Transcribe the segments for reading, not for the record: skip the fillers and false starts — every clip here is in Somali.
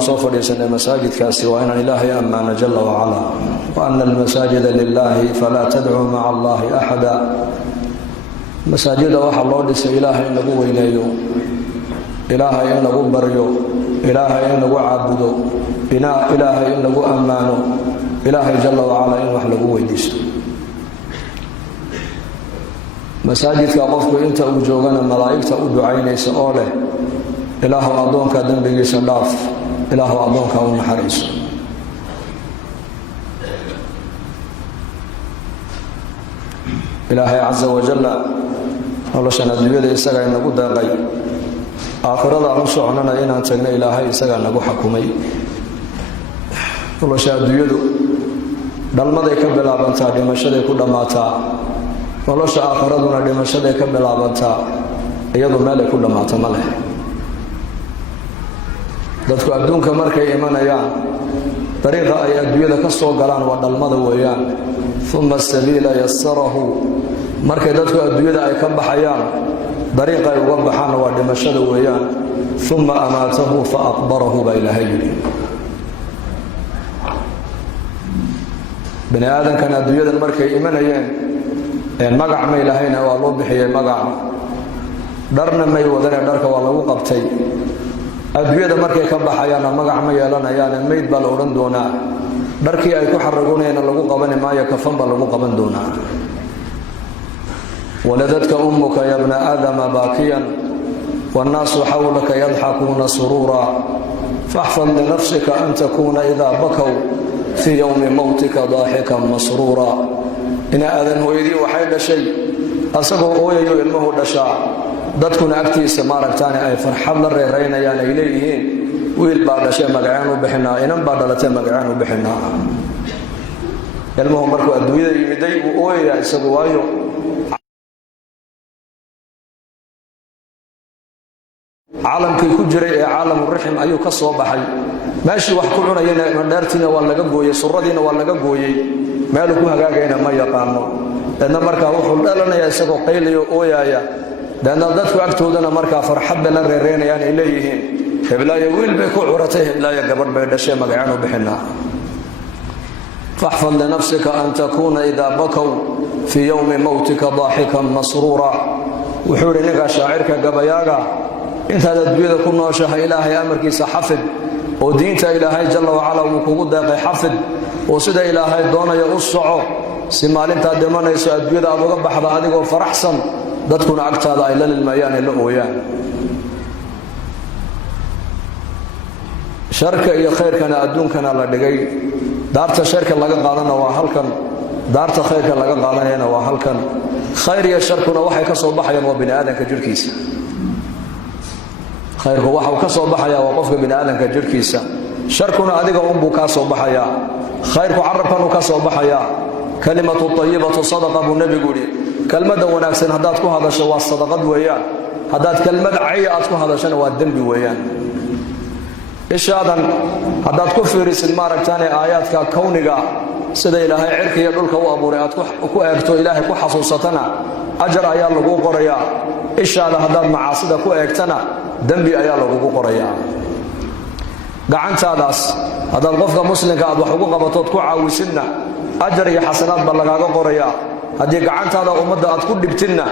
أصوف ليسن مساجد كاسي وإن إلهي أمان جل وعلا وأن المساجد لله فلا تدعوا مع الله أحدا مساجد وحى الله ليس إلهي إنه وينيو إلهي إنه بريو إلهي إنه عابدو إلهي إنه أمانو إلهي جل وعلا إنه وحلقه ويديس مساجد كقفك إنت أوجوغنا ملائكة أدعيني سؤاله إله أدونك دنبغي سلاف إله أدونك ونحريس إلهي عز وجل الله شأن الدنيا إساقا إنه داقي آخرة نصعننا إن أنتقنا إلهي إساقا إنه حكومي الله شأن الدنيا دلمدي كبلابنتا دمشدي كلماتا الله شأن آخرتنا دمشدي كبلابنتا إيضا مالي كلماتا ماله dadku adduunka markay imanayaan dariiqa ay adduunyada ka soo galaan waa dhalmada weeyaan thumma as-sabila yassarahu markay dadku adduunyada ay ka baxayaan dariiqa ay uga baxaan waa dhimashada weeyaan thumma amaatahu fa aqbarahu ba ilaahay bani aadankan adduunyada markay imanayeen magac ma ilaahayna waa loo bixiyay magac dharna may wadana dharka waa lagu qabtay adduunyada markay ka baxayaan magac ma yeelanayaan meyd baa la oran doonaa dharkii ay ku xaragoonayeen lagu qaban maayo kafan baa lagu qaban doonaa waladatka ummuka ya ibn aadama baakiyan والناس حولك يضحكون سرورا فاحفظ لنفسك أن تكون إذا بكوا في يوم موتك ضاحكا مسرورا إن آذن هو يدي وحيد شيء أصبه أويا يلمه دشاع dadkuna agtiisa maaragtaan ay farxad la reereynayaan ay leeyihiin wiil baa dhashay magacaan u bixinaa inan baa dhalatay magacaan u bixinaa ilmuhu markuu adduunyada yimiday uu ooyaya isagu waayo caalamkii ku jiray ee caalamul rixim ayuu ka soo baxay meeshii wax ku cunayna mandheertiina waa laga gooyay surradiina waa laga gooyay meel ku hagaagayna ma yaqaano dadna markaa wuxuu dhalanayaa isagoo qayliyo ooyaya لأن dadku agtoodana markaa farxad la reereynayaan ay leeyihiin heblaaya wiil bay ku curatay heblaaya gabadh bay dhashay magacaan u bixinaa فاحفظ لنفسك أن تكون إذا بكوا في يوم موتك ضاحكا مسرورا وحور نيغا شاعرك غبياغا انت الدنيا كنا شاه إلهي أمركيس حفظ ودينت إلهي جل وعلا وكوغو داقي حفظ وسيدا إلهي دونا يقصعو سمالنتا دمانيسو الدنيا أبوغا بحضا أديغو فرحسن dadkuna agtaada ay la lilmayaan la ooyaan sharka iyo khayrkana adduunkana la dhigay daarta sharka laga qaadana waa halkan daarta khayrka laga qaadanayna waa halkan khayr iyo sharkuna waxay ka soo baxayaan waa bini aadanka jirkiisa khayrku waxa uu ka soo baxayaa waa qofka bini aadanka jirkiisa sharkuna adiga buu ka soo baxayaa khayrku carabkan uu ka soo baxayaa kalimatu tayyibatu sadaqa bu nabi guri كلمة وناكسن هدات كو هذا شوا الصدقات ويان هدات كلمة عيات كو هذا شنو الذنب ويان إيش هذا هدات كفرس المارك تاني آيات ككونجا سيد إلهي عرك يدلك وأبوريات كو أكتو إلهي كو حصوصتنا أجر أيال لغو قريا إيش هذا هدات معاصد كو أكتنا ذنبي أيال لغو قريا قعنت هذا الغفق مسلم قاعد وحقوق بطوط كو عاوسنا أجر يحسنات بلغاقو قريا haddii gacantaada ummadda aad ku dhibtinna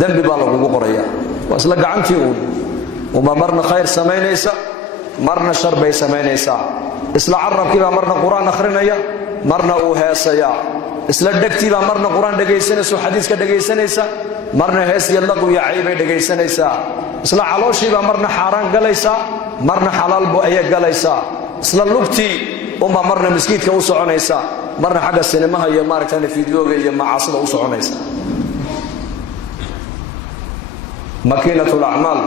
dambi baa lagu qorayaa waa isla gacantii uma marna khayr sameynaysa marna shar bay sameynaysaa isla carabkiiba marna quraan akhrinaya marna uu heesaya isla dhagtiiba marna quraan dhageysanayso xadiiska dhageysanaysa marna hees iyo laqo iyo ciibay dhageysanaysaa isla calooshiiba marna xaraan galaysa marna xalaal buu ay galaysa isla lugtii uma marna miskiidka u soconaysa marna xagga sinemaha iyo maaragtay fiidiyooga iyo macaasida u soconaysa makiinatul a'mal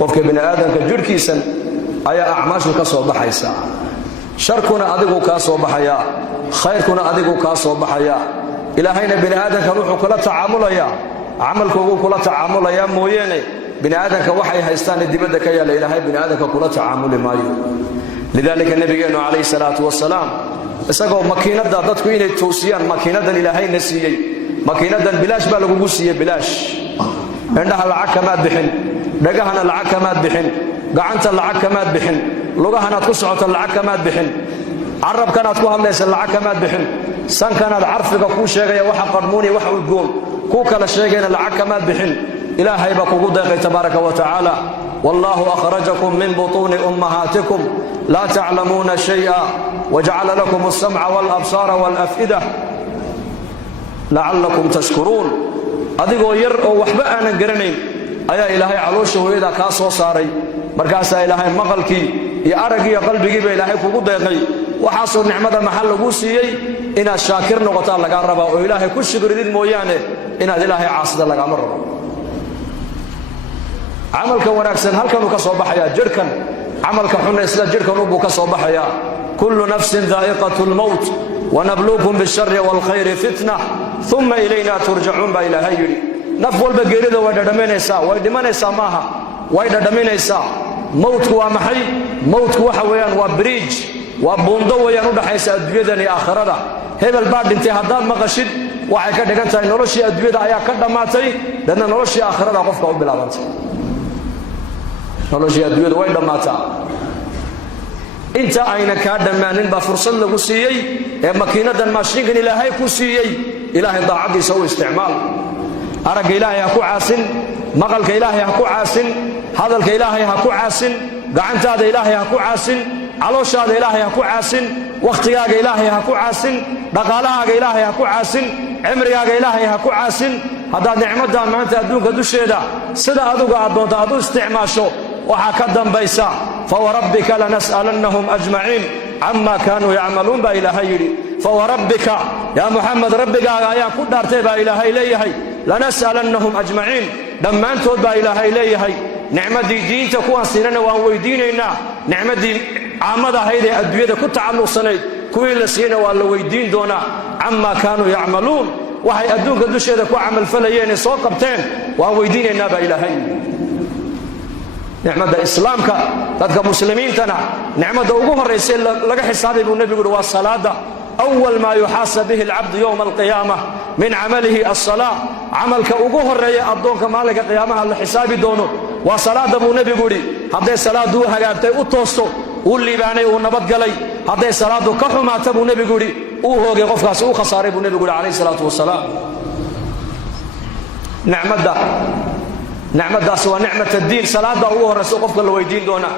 qofka bini aadanka jirkiisan ayaa a'maashu ka soo baxaysa sharkuna adigu ka soo baxaya khayrkuna adigu ka soo baxaya ilaahayna bini aadanka wuxuu kula tacaamulaya amalkoodu kula tacaamulaya mooyene bini aadanka waxay haystaan dibadda ka yaala ilaahay bini aadanka kula tacaamuli maayo lidalika nabigeenu alayhi salatu wasalaam isagoo makiinada dadku inay toosiyaan makiinadan ilaahayna siiyay makiinadan bilaash baa lagu siiyay bilaash indhaha lacag kama bixin dhagahana lacag kama bixin gacanta lacag kama bixin lugahanaad ku socoto lacag kamaad bixin carabkanaad ku hadlaysa lacag kamaad bixin sankanaad carfiga kuu sheegaya waxa qarmuuni wax udgoon kuu kala sheegayna lacag kamaad bixin ilaahay baa kugu deeqay tabaaraka wa tacaala wallahu akhrajakum min butuuni ummahatikum laa taclamuuna shay'a wajacala lakum as-sam'a wal-absaara wal-af'ida lacallakum tashkuruun adigoo yar oo waxba aanan garanayn ayaa ilaahay caloosha hooyada kaa soo saaray markaasaa ilaahay maqalkii iyo araggii iyo qalbigiiba ilaahay kugu deeqay waxaasoo nicmada maxaa lagu siiyey inaad shaakir noqotaa lagaa rabaa oo ilaahay ku shukridid mooyaane inaad ilaahay caasida lagama rabo camalka wanaagsan halkanuu ka soo baxayaa jirhkan camalka xunna isla jirhkan ubuu ka soo baxayaa kullu nafsin daa'iqatu lmowt wanabluukum bishari waalkhayri fitna uma ilayna turjacuun baa ilaahay yidhi naf walba geerida way dhadhaminaysaa way dhimanaysaa maaha way dhadhaminaysaa mowtku waa maxay mowtku waxa weeyaan waa bridj waa buundo weeyaan u dhaxaysa adduunyadan iyo aakhirada hebel baa dhintay haddaad maqashid waxay ka dhigan tahay noloshii adduunyada ayaa ka dhammaatay dadna noloshii aakhirada qofka u bilaabantay noloshii adduunyada way dhammaataa inta ayna kaa dhammaanin baa fursad lagu siiyey ee makiinadan maashiinkan ilaahay ku siiyey ilaahay daacaddiisa u isticmaal aragga ilaahay ha ku caasin maqalka ilaahay ha ku caasin hadalka ilaahay ha ku caasin gacantaada ilaahay ha ku caasin calooshaada ilaahay ha ku caasin wakhtigaaga ilaahay ha ku caasin dhaqaalahaaga ilaahay ha ku caasin cimrigaaga ilaahay ha ku caasin haddaad nicmaddan maanta adduunka dusheeda sida aduga aad doonto aad u isticmaasho waxaa ka dambaysa fawarabbika lanas'alannahum ajmaciin camaa kaanuu yacmaluun baa ilaahay yidhi fawarabbika yaa muxamed rabbigaaga ayaan ku dhaartay baa ilaahay leeyahay lanas'alannahum ajmaciin dhammaantood baa ilaahay leeyahay nicmaddii diinta kuwaan siinana waan weydiinaynaa nicmaddii caamada ahayd ee adduunyada ku tacalluqsanayd kuwii la siiyeyna waa la weydiin doonaa camaa kaanuu yacmaluun waxay adduunka dusheeda ku camalfalayeen ee soo qabteen waan weydiinaynaa baa ilaahay nicmadda islaamka dadka muslimiintana nicmadda ugu horraysay laga xisaabay buu nebigu uhi waa salaada awal maa yuxaasab bihi alcabdu yowma alqiyaama min camalihi alsalaa camalka ugu horreeya addoonka maalinka qiyaamaha la xisaabi doono waa salaada buu nebigu yidhi hadday salaaddu u hagaagtay u toosto uu liibaanay uu nabadgalay hadday salaaddu ka xumaata buu nebigu yidhi uu hoogay qofkaasi u khasaaray buu nebigu yidhi calayhi salaatu wasalaam nicmaddaas waa nicmat addiin salaada ugu horraysa qofka la weydiin doonaa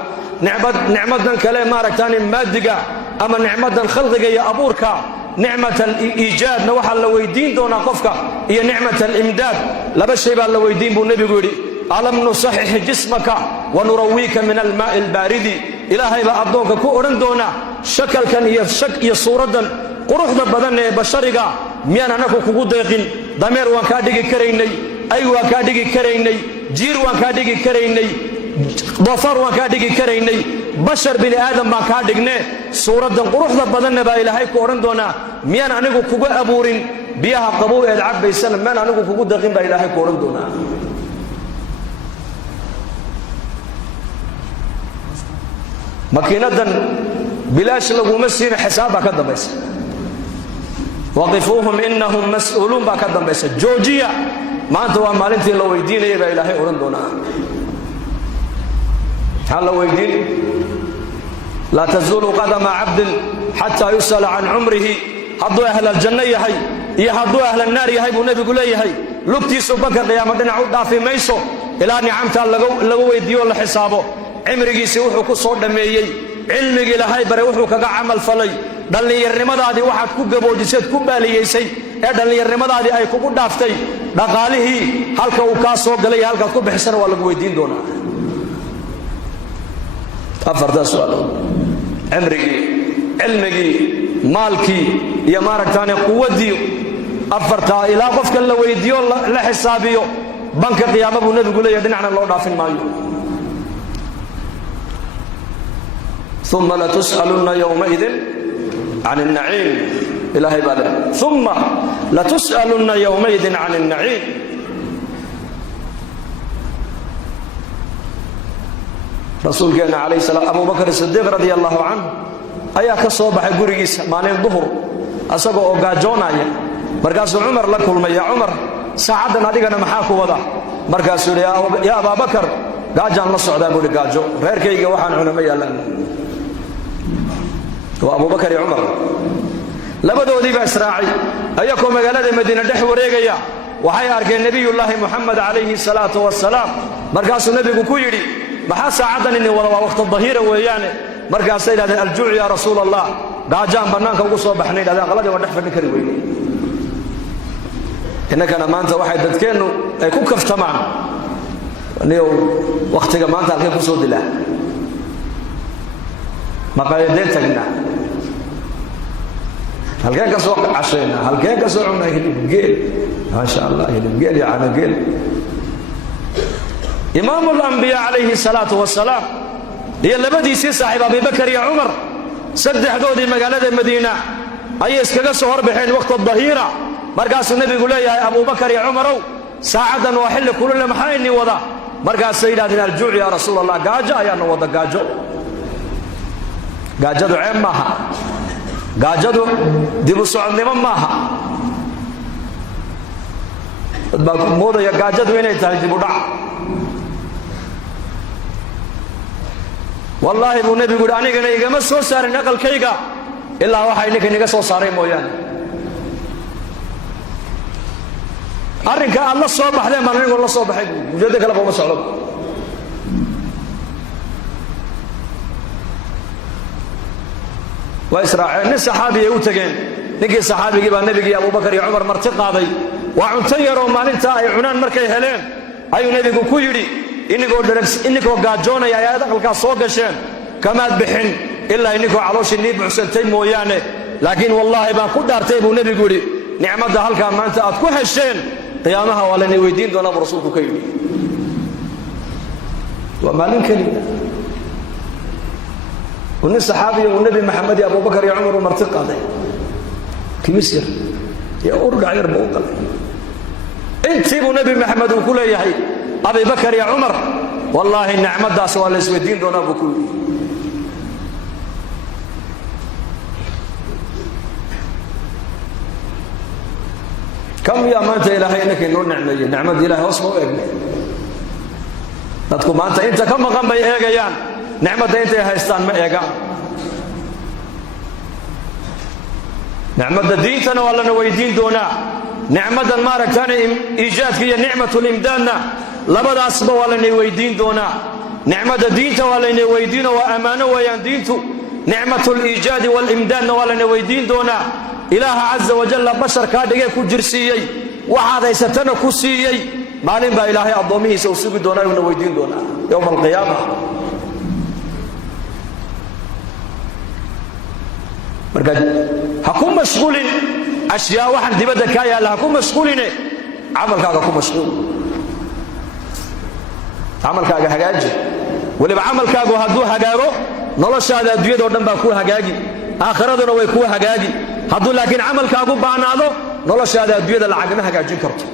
nicmadan kale maaragtaani maadiga ama nicmadan khalqiga iyo abuurka nicmat aliijaadna waxaa la weydiin doonaa qofka iyo nicmat alimdaad laba shay baa la weydiin buu nebigu yidhi alam nusaxix jismaka wanurawiika min almaa'i albaaridi ilaahay baa addoonka ku odhan doonaa shakalkan iyo suuraddan quruxda badan ee bashariga miyaan anagu kugu deeqin dameer waan kaa dhigi karaynay ay waan kaa dhigi karaynay jiir waan kaa dhigi karaynay doofaar waan kaa dhigi karaynay bashar bini aadam baan kaa dhigne suuraddan quruxda badanna baa ilaahay ku odhan doonaa miyaan anigu kuga abuurin biyaha qabow eed cabbaysana miyaan anigu kugu deeqin baa ilaahay ku odhan doonaa makiinadan bilaash laguma siina xisaab baa ka dambaysa waqifuuhum innahum mas'uuluun baa ka dambaysa joojiya maanta waa maalintii la weydiinayay baa ilaahay odhan doonaa maxaa la weydiin laa tazuulu qadama cabdin xataa yus'ala can cumrihi hadduu ahlaljanno yahay iyo hadduu ahlalnaar yahay buu nebigu leeyahay lugtiisu banka qiyaamo dhinac u dhaafi mayso ilaa nicamtaa laga weydiiyo o la xisaabo cimrigiisii wuxuu ku soo dhammeeyey cilmigii lahay bare wuxuu kaga camal falay dhallinyarnimadaadii waxaad ku gaboojiseed ku baaliyaysay ee dhallinyarnimadaadii ay kugu dhaaftay dhaqaalihii halka uu kaa soo galay iyo halkaad ku bixisana waa lagu weydiin doonaa afartaas su'aalood cimrigii cilmigii maalkii iyo maaragtaane quwaddii afartaa ilaa qofka la weydiiyo la xisaabiyo banka qiyaama buu nebigu leeyahay dhinacna loo dhaafin maayo uma latus'alunna yowmaidin can الnaciim ilaahay baa le uma latus'alunna yowmaidin can الnaciim rasuulkeenna calayh salaam abu bakr sidiiq radia allahu canhu ayaa ka soo baxay gurigiisa maalin duhur asagoo oo gaajoonaya markaasuu cumar la kulmay yaa cumar saacaddan adigana maxaa ku wada markaasuu yidhi yaa abaabakar gaajaan la socdaa buuhi gaajo reerkayga waxaan cuna ma yaallaan وأبو بكر عمر labadoodii baa israacay ayagoo magaalada Madiina dhex wareegaya waxay arkeen nabiyullaahi Muhammad alayhi salaatu wasalaam markaasuu nabigu ku yiri maxaa saacadan in wada waqti dhahira weeyaan markaas ay yiraahdeen al-ju'u ya rasuulallah gaajaan banaanka ugu soo baxnay yiraahdeen qaladii waa dhex fadhi kari weeyeen inagana maanta waxay dadkeenu ay ku kaftamaan niyo waqtiga maanta halkay ku soo dilaa maqaayadeen tagna halkeen ka soo cashayna halkeen ka soo cunay geel ma sha Allah geel ya ana geel imaam al-anbiya alayhi salatu wassalam iyo labadiisii saaxiib Abu Bakar iyo Umar saddexdoodii magaalada Madiina ay iskaga soo horbaxeen waqti dhahira markaasuu nabigu leeyahay Abu Bakar iyo Umar saacadan waa xilli kulul maxayni wada markaas ay yiraahdeen al-ju'u ya rasuulallah gaajo ayaanu wada gaajo gaajadu ceeb maaha gaajadu dib u socodnimo maaha dadba moodaya gaajadu inay tahay dib u dhac wallahi buu nabigu anigana igama soo saarin aqalkayga ilaa waxa inaka niga soo saaray mooyaan arrinka alla soo baxday ma anigu la soo baxay mujada kala booma socdo وإسرائيل صحابي وتجين نجي صحابي جيب النبي أبو بكر وعمر مرتقاضي وعنتير ومالنتا أي عنان مركي هلين أي نبي كويري إنكو قاجونا يا دخل كاسوق شين كما بحن إلا إنكو علوش النبي حسنتين مويانه لكن والله ما قدر تيبو نبي يقولي نعمة هل كان ما أنت أتكون هالشين قيامها ولا نويدين دون أبو رسولك كيري ومالين كلمة ون الصحابي والنبي محمد أبو بكر يا عمر ومرتقى ذي كمسير يا أرجع يربو قل أنت سيبوا نبي محمد وكل يحيي أبي بكر يا عمر والله النعمة دا سوى الأسودين دون أبو كل كم يا ما أنت إلهي إنك نور نعمة إلهي واسمه إبني تذكر ما أنت كم مقام بيهاجيان نعمة أنت يا هايستان ما يقع نعمة دينتنا ولا نويدين دونا نعمة المارك ثاني إيجاد هي نعمة الإمدادنا لبدا أصبح ولا نويدين دونا نعمة دينتنا ولا نويدين وأمانة ويان دينتو نعمة الإيجاد والإمداد ولا نويدين دونا إله عز وجل بشر كادجي كجرسيي وهذا يستنا كسيي معلم بإلهي الضميه سوسيب دونا ونويدين دونا يوم القيامة marka hakum mashquulin ashyaa waxan dibada ka yaala hakum mashquulin amalkaaga ku mashquul amalkaaga hagaaji waliba amalkaagu haduu hagaago noloshaada adduunyada oo dhan baa ku hagaagi aakhiraduna way ku hagaagi haduu laakiin amalkaagu baanaado noloshaada adduunyada lacag ma hagaajin karto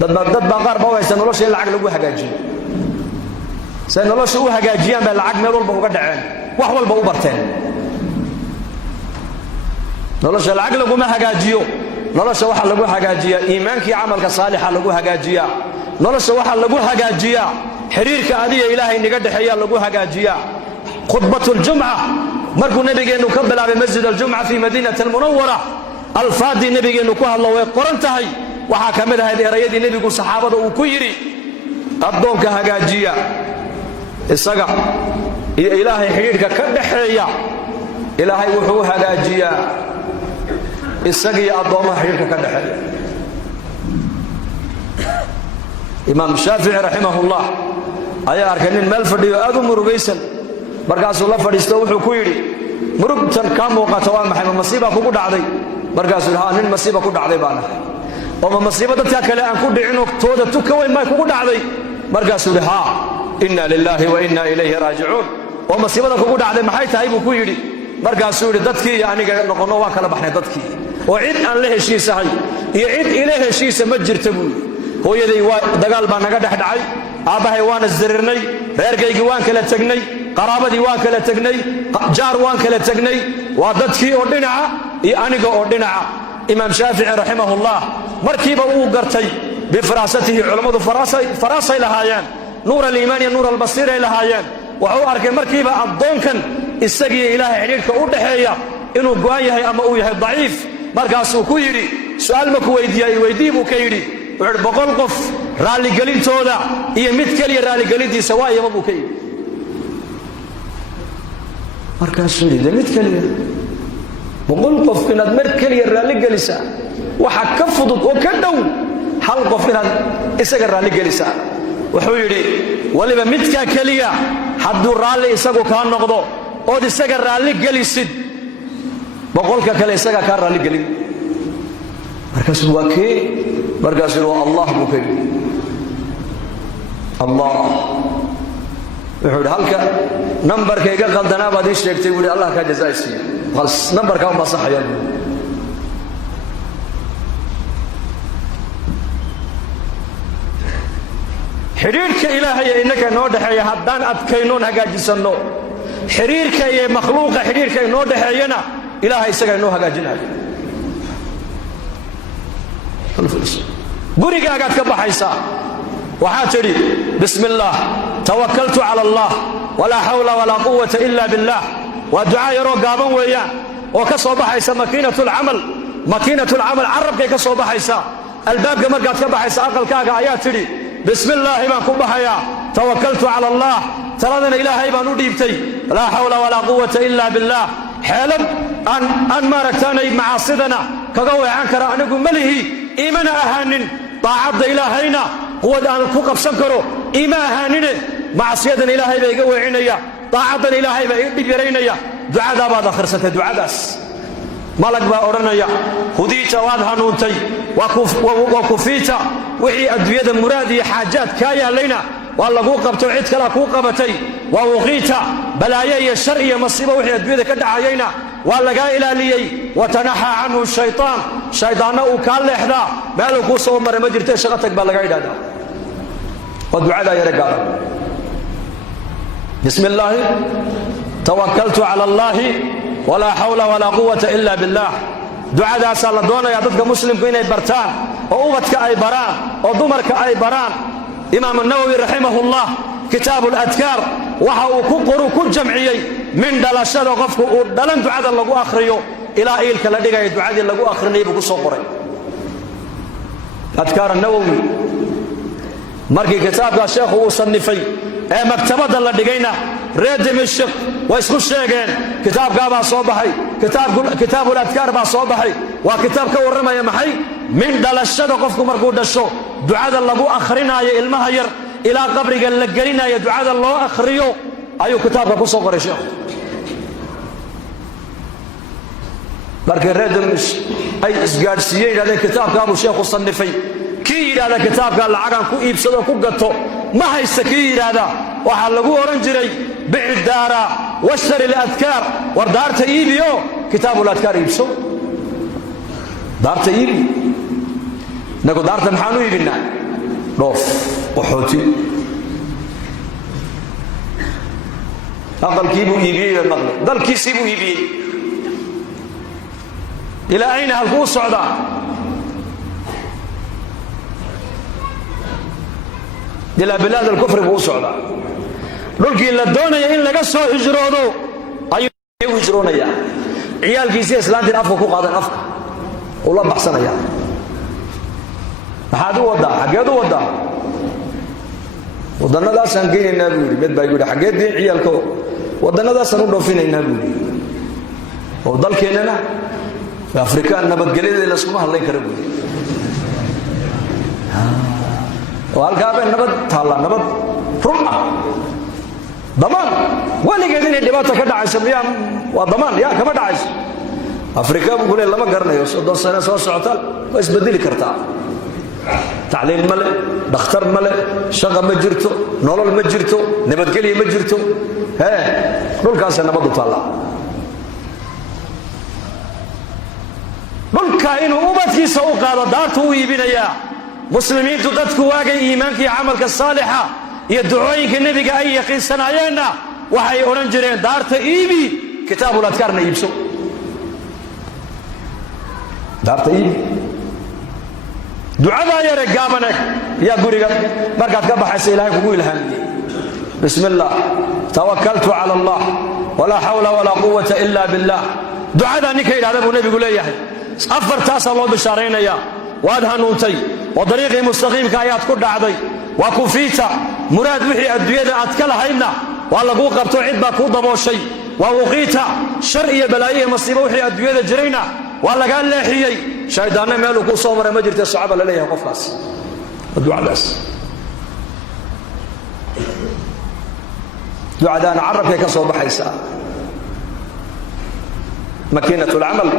dad baa qaar baa waysan nolosha lacag lagu hagaajiyo say nolosha u hagaajiyaan baa lacag meel walba uga dhaceen wax walba u barteen nolosha lacag lagu ma hagaajiyo nolosha waxa lagu hagaajiyaa iimaankii amalka saalixa lagu hagaajiyaa nolosha waxa lagu hagaajiyaa xiriirka adiga ilaahay niga dhaxeeya lagu hagaajiyaa khutbatul jum'a markuu nabigeenu ka bilaabay masjid al-jum'a fi madinati al-munawwara al-fadi nabigeenu ku hadlo way qoran tahay waxa kamid ahayd erayadii nabigu saxaabada uu ku yiri adoonka hagaajiya isaga iyo ilaahay xiriirka ka dhaxeeya ilaahay wuxuu hagaajiyaa isagii adooma xiriirka ka dhaxeeya imaam Shaafi'i rahimahullah ayaa arkay nin meel fadhiyo aad u murugaysan markaasuu la fadhiisto wuxuu ku yiri murugtan ka muuqato waa maxay masiiba kugu dhacday markaasuu haa nin masiiba ku dhacday baan oo masiiba dadka kale aan ku dhicin tooda tuka weyn ma kugu dhacday markaasuu haa inna lillahi wa inna ilayhi raaji'uun oo masiibada kugu dhacday maxay tahay buu ku yiri markaasuu yiri dadkii aniga noqono waa kala baxnay dadkii oo cid aan la heshiisahay iyo cid ila heshiisa ma jirta buu hooyaday waa dagaal baa naga dhaxdhacay aabahay waan isdirirnay reerkaygi waan kala tagnay qaraabadii waan kala tagnay jaar waan kala tagnay waa dadkii oo dhinaca iyo aniga oo dhinaca imaam Shaafi'i rahimahullah markiiba uu gartay bifaraasatihi culimadu faraasay lahaayeen nuur al-iimaan iyo nuur al-basiir ay lahaayeen wuxuu arkay markiiba adoonkan isagii ilaahay xidhiidhka u dhaxeeya inuu go'an yahay ama uu yahay daciif. markaasuu ku yidhi su'aal ma ku weydiiyay weydii buu ka yidhi wuxuu 100 qof raaligelintooda iyo mid kaliya raaligelintiisa waa iyaba buu ka yidhi. markaasuu yidhi mid kaliya 100 qof inaad mar kaliya raaligelisaa waxa ka fudud oo ka dhow hal qof inaad isaga raaligelisaa. wuxuu yidhi waliba midka kaliya hadduu raalli isagu kaa noqdo ood isaga raaligelisid 100ka kale isaga kaa raaligelin. markaasuu waa kee markaasuu waa allah buu ka yidhi allah. wuxuu yidhi halka nambarkayga qaldanaa baad ii sheegtay buu yidhi allah kaa jazaa'isiiyo khals nambarkaa uma saxaya. xiriirka ilaahay ee innaka inoo dhaxeeya haddaan adkaynoon hagaajisanno xiriirka iyo makhluuqa xiriirka inoo dhaxeeyana ilaahay isaga inoo hagaajinayo. gurigaagaad ka baxaysaa waxaad tidhi bismi illaah tawakkaltu cala allah walaa xawla walaa quwata ila billah. waa ducaa yaroo gaaban weeyaan oo ka soo baxaysa makiinatulcamal carabkay ka soo baxaysaa. albaabka markaad ka baxaysa aqalkaaga ayaa tidhi bismi illaahi baan ku baxayaa tawakkaltu cala allah taladana ilaahay baan u dhiibtay laa xawla walaa quwata ila billah. xeelad aan maaragtaanay macaasidana kaga weecan kara anigu malihi iimana ahaanin daacadda ilaahayna quwad aan ku qabsan karo iima ahaanine macsiyadana ilaahay baa iga weecinaya daacaddana ilaahay baa ii dhib yaraynaya. ducadaa baad akhrisatay ducadaas malag baa odhanaya hudiita waad hanuuntay waa kufiita wixii adduunyada muraad iyo xaajaad kaa yaallayna waa laguu qabto cid kalea kuu qabatay. waa wuqiita balaayo iyo shar iyo masiibo wixii adduunyada ka dhacayayna waa lagaa ilaaliyey. watanaxaa canhu shaytaan shaydaanna uu kaa leexdaa meeluu kuu soo maray ma jirte shaqo tag baa laga idhahdaa. waa ducadaa yare gaaran bismi illaahi tawakkaltu cala allaahi walaa xawla walaa quwata ila billah. ducadaasaa la doonayaa dadka muslimku inay bartaan oo ubadka ay baraan oo dumarka ay baraan. imaam nawowi raximahullah kitaabu ladkaar waxa uu ku qoru ku jamciyey min dhalashada qofku uu dhalan ducada lagu akhriyo ilaa iilka la dhigaya ducadii lagu akhrinayay buu ku soo qoray adkaar nawowi. markii kitaabkaa sheekhu uu sannifay ee maktabadda la dhigayna reer dimashq way isku sheegeen kitaabkaabaa soo baxay kitaabul adkaar baa soo baxay. waa kitaab ka warramaya maxay min dhalashada qofku markuu dhasho ducada lagu akhrinaayo ilmaha yar ilaa qabriga la gelinayo ducada loo akhriyo ayuu kitaabka ku soo qoray sheekhu. markii reer dimashq ay isgaadhsiiyeen yidhahdeen kitaabkaabuu sheekhu sannifay kii yidhahda kitaabkaa lacagaan ku iibsado ku gato ma haysta kii yidhaahda waxaa lagu odhan jiray bici daara washtari ladkaar war daarta iibiyo kitaabuladkaar iibso daarta iibi. inagu daarta maxaan u iibinaa dhoof qaxooti aqalkiibuu iibiyey bay maqle dalkiisiibuu iibiyey ilaa ayna halkuu socdaa ilaa bilaad alkufri buu u socdaa. dhulkii la doonaya in laga soo hijroodo ayuu u hijroonayaa. ciyaalkiisii islaantiin afka ku qaadeen afka uu la baxsanayaa. maxaad u waddaa xaggeed u waddaa waddannadaasaan geynaynaa buu yidhi. mid baa igu yidhi xaggeed diin ciyaalko waddannadaasaan u dhoofinaynaa buu yidhi. oo dalkeennana afrikaan nabadgelyadeeda laskuma hadlayn kara buu yidhi. oo halkaabay nabad taallaa nabad run ah damaan weligeed inay dhibaata ka dhacayso miyaa waa damaan yaa kama dhacayso. afrika buu ku leey lama garanayo 30 sano soo socota waa isbedeli kartaa. tacliin ma le dhakhtar ma le shaqa ma jirto nolol ma jirto nabadgelyo ma jirto dhulkaasay nabadu taallaa. dhulka inuu ubadkiisa u qaado daartu u iibinayaa. muslimiintu dadku waagay iimaanka iyo camalka saalixa iyo ducooyinka nebiga ay yaqiinsanayeenna waxay odhan jireen daarta iibi kitaabul adkaarna iibso. daarta iibi ducadaa yare gaabaneg yaa guriga markaad ka baxaysa ilaahay kugu ilhaamiyey bismi illaah tawakkaltu cala allah ولا حول ولا قوة إلا بالله دعاء نكا إلى هذا النبي يقول لي أفر تاس الله بشارين يا وادها نوتي وطريقي مستقيم كآيات كل عضي وكفيتا مراد وحي الدنيا أتكلها إنا والله قو قبتو عدبا كوضا بوشي ووقيتا شرعي بلايه مصيبة وحي الدنيا جرينا والله قال لي حيي شايدانا مالو كو صومر مجرت الصعب لليها قفلاس الدعاء بس دعاء أنا عرف يا كسو بحيسا مكينة العمل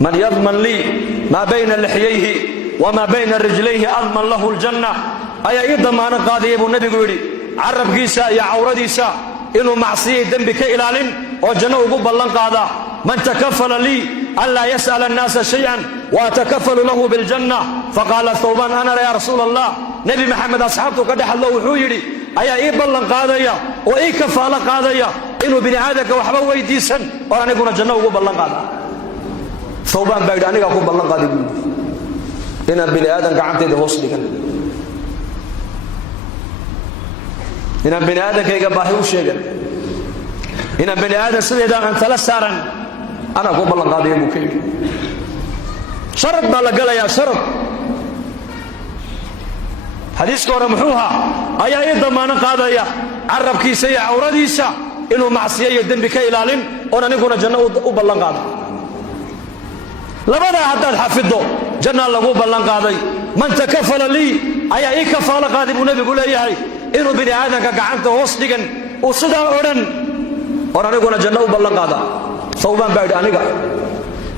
من يضمن لي ما بين لحييه وما بين رجليه أضمن له الجنة أي ضمان قاضي أبو النبي يقول عرف قيسا يا عورديسا إنه معصية ذنبك إلى وجنه قب الله قاضى من تكفل لي ألا يسأل الناس شيئا وأتكفل له بالجنة فقال ثوبان أنا يا رسول الله نبي محمد أصحابته قد حلوا وحويري أي إيه بلن قاضية وإيه كفالة قاضية إنه بني عادك وحبا ويديسا وأنا يقول الجنة وقب الله قاضى ثوبان بعد أنك أقول بلن قاضي إن بني آدم قعمت يده وصلك إن بني آدم كي قباهي وشيقا إن بني آدم سيدا أن ثلاث أنا أقول بالله قاضي مكيل شرط بالله قال يا شرط حديث كورا محوها أي أيضا ما نقاضي عرب كيسي عورديسا إنه معصية يدن بك إلالين وأنا نكون جنة وبالله قاضي لماذا حتى الحفظه جنة الله بالله قاضي من تكفل لي أي كفالة قاضي النبي يقول لي إنه بني آدم كعنته وصدقا وصدا وأنا نكون جنة وبالله قاضي ثوبان بعد أنيقا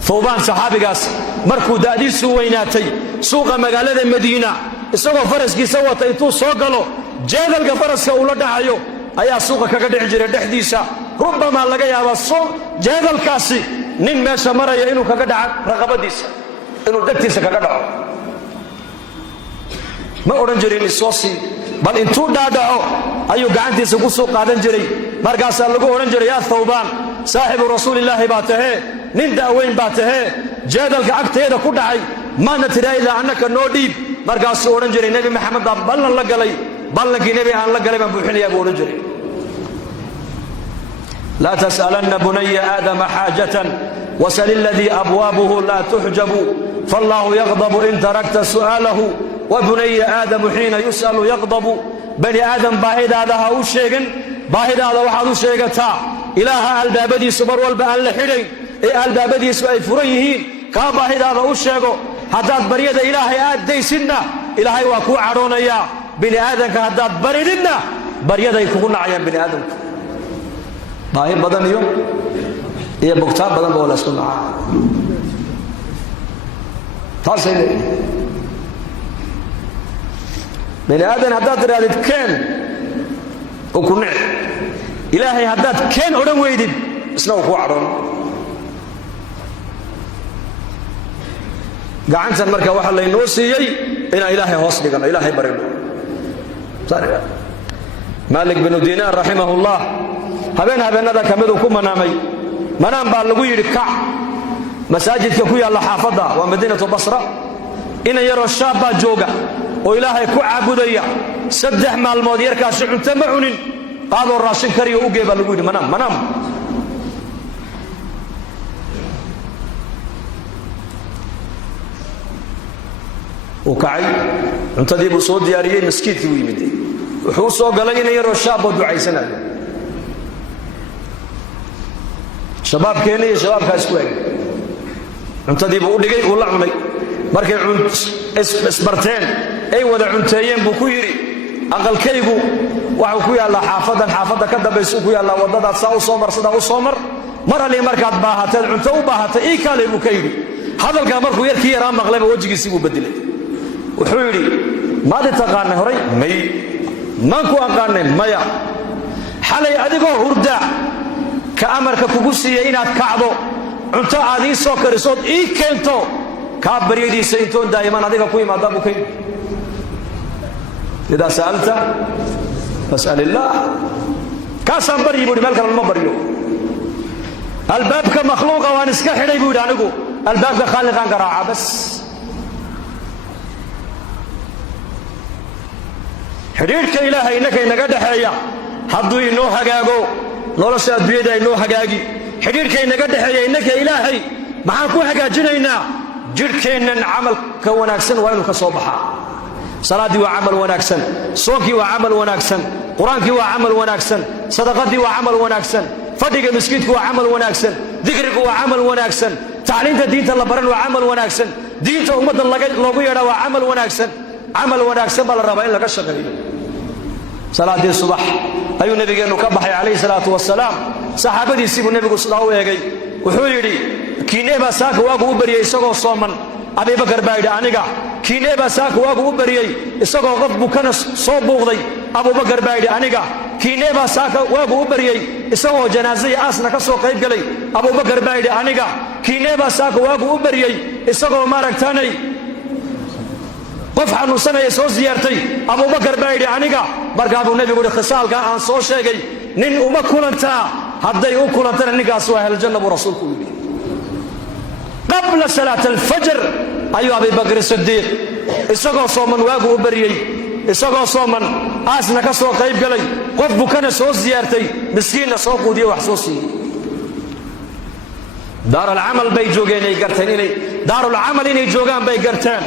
ثوبان صحابي قاس مركو دادي سويناتي سوق مقالة المدينة سوق فرس كي سوى تيتو سوقلو جيدل فرس كأولا دعيو أيا سوق كقد عجر دحديسا ربما لقى يا السوق جيدل كاسي نين ماشا مريا إنو كقد رغبة ديسا إنو دكتيسا كقد ما أورنجري الصوصي بل انتو دادعو أيو قعنتيسا قصو قادن جري مرقاسا لقو أورنجري يا ثوبان صاحب رسول الله باته نين داوين باته جادل عقتيدا ku dhacay maana tiraayda annaka noo dhiib markaas oo oran jiray nabi maxamed ballan la galay ballankii nabi aan la galay baan buuxinayaa buu oran jiray la tasalanna bunayya adam hajatan wasal alladhi abwabuhu la tuhjabu fallahu yaghdabu in tarakta su'alahu wa bunayya adam hina yusalu yaghdabu bani adam baahidaada u sheegan baahidaada waxaad u sheegataa ilaaha albaabadiisu mar walba aan la xidhayn ee albaabadiisu ay furan yihiin ka baahidaada u sheego haddaad baryada ilaahay aad daysidna ilaahay waa kuu cadhoonayaa bini aadanka haddaad barididna baryaday kugu nacayaan bini aadamku baahi badan iyo bogtaan badan baa la isku nacaa taasay bini aadan haddaad tirahdid keen oo ku nici ilaahay haddaad keen odhan weydid isna uu kuu cadhoon gacantan marka waxa laynoo siiyey inaan ilaahay hoos dhigano ilaahay barino Malik bin Dinar rahimahullah habeenada kamiduu ku manaamay manaan baa lagu yidhi kac masaajidka ku yaalla xaafadda waa madiinatu basra ina yaroo shaab baa jooga oo ilaahay ku caabudaya 3 maalmood yarkaasi cunto ma cunin qaadoo raashin kariyo u geeba lagu yidhi manaam وكعي cuntadii buu soo diyaariyay maskiidkii u yimid wuxuu soo galay in yar oo shaab oo ducaysanaya shabaabkeena iyo shabaabka isku eg cuntadii buu u dhigay uu la cunay markay isbarteen ay wada cunteeyeen buu ku yiri aqalkaygu waxa ku yaala xaafada ka dambayso ku yaala wadada saa u soo marsada u soo mar ali markaad baahateed cunto u baahatay ii kale buu ka yiri hadalka markuu yarkii yaraa maqlayba wajigiisii buu bedelay wuxuu yiri maad taqaanay horay may ku aqaanay maya xalay adigoo hurda ka amarka kugu siiyay inaad kacdo cunto aad ii soo kariso ii keento ka baryadiisa intoon daayiman adiga ku imaada buu kay إذا سألت فاسأل الله كاسم بري بودي مالك ما بريو الباب كمخلوق وانسك حري بودي عنقو الباب كخالق عن قراعة بس حريرك إلهي إنك إنك دحيا حدو إنو هقاقو nolosha adduunyada inoo hagaagi xidhiirka inaga dhaxeeya innaka ilaahay maxaan ku hagaajinaynaa jirhkeennan camalka wanaagsan waa inuu ka soo baxaa salaadii waa camal wanaagsan soonkii waa camal wanaagsan qur-aankii waa camal wanaagsan sadaqadii waa camal wanaagsan fadhiga miskiidku waa camal wanaagsan dikrigu waa camal wanaagsan tacliinta diinta la baran waa camal wanaagsan diinta ummadda loogu yeedhaa waa camal wanaagsan baa la rabaa in laga shaqeeyo salaadii subax ayuu nabigeennu ka baxay calayhi salaatu wasalaam saxaabadiisii buu nebigu sidaa u eegay wuxuu yidhi kiinee baa saaka waagu u baryey isagoo sooman abibakar baa yidhi aniga kiinee baa saaka waagu u baryey isagoo qof bukana soo buuqday abubakar baa yidhi aniga kiinee baa saaka waagu u baryey isagoo janaasaya aasna ka soo qayb galay abubakar baa yidhi aniga kiinee baa saaka waagu u baryey isagoo maaragtaanay qof xanuunsanaya soo siyaartay abubakar baa yidhi aniga markaa buu nebigu yidhi khisaalkaa aan soo sheegay nin uma kulantaa hadday u kulantana ninkaas waa ahluljanna buu rasuulku yidhi qabla salaat alfajr ayuu abibakr sidiiq isagoo sooman waagu u baryey isagoo sooman aasna ka soo qayb galay qof bukana soo siyaartay miskiinna soo quudiye wax soo siiyey daaralcamal bay joogeen ay garteen inay daarulcamal inay joogaan bay garteen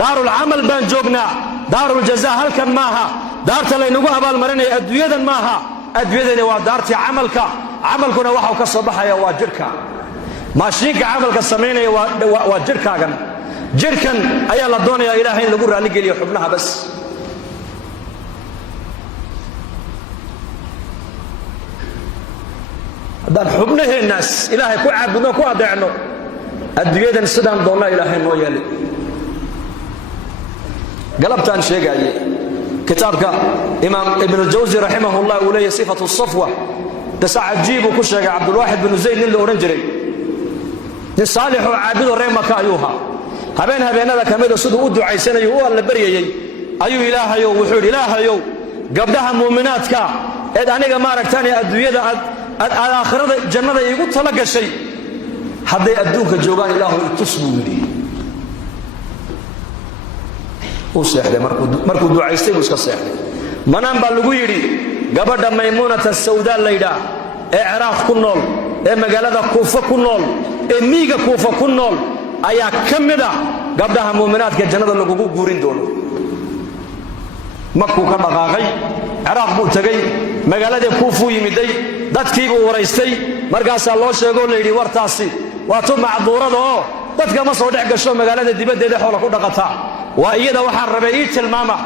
daarulcamal baan joognaa daaruljazaa halkan maaha daarta laynagu abaalmarinaya adduunyadan maaha adduunyadani waa daartii camalkuna waxau ka soo baxaya waa jirhka maashiinka camalka samaynaya waa jirhkaagan jirhkan ayaa la doonayaa ilaahay in lagu raalligeliyo xubnaha bas haddaan xubnaheennaas ilaahay ku caabudno ku adeecno adduunyadan sidaan doonnaa ilaahay noo yeelay galabtaan sheegaaye kitaabka imaam ibnuljawsi raximahullah uu leeyahy sifatu safwa qisa cajiibuu ku sheegay cabdulwaaxid binu zayd nin la odhan jiray nin saalixoo caabidoo reer maka ayuu ahaa habeenada ka mida siduu u ducaysanayo u alla baryayey ayuu ilaahayow wuxuu yidhi ilaahayow gabdhaha muuminaadka eed aniga maaragtaan adduunyada aad aakhirada jannada iigu tala gashay hadday adduunka joogaan ilaahu itus buu yidhi uu seexday markuu ducaystay buu iska seexday manaan baa lagu yidhi gabadha maymuunata sawdaa laydhaa ee ciraaq ku nool ee magaalada kuufa ku nool ee miiga kuufa ku nool ayaa ka mida gabdhaha muuminaadka jannada lagugu guurin doono makuu ka dhaqaaqay ciraaq buu tegey magaaladii kuufuu yimiday dadkiibuu waraystay markaasaa loo sheegoo layidhi wartaasi waa tu macduurada oo dadka ma soo dhex gasho magaalada dibaddeeda xoola ku dhaqataa waa iyada waxaan rabay ii tilmaama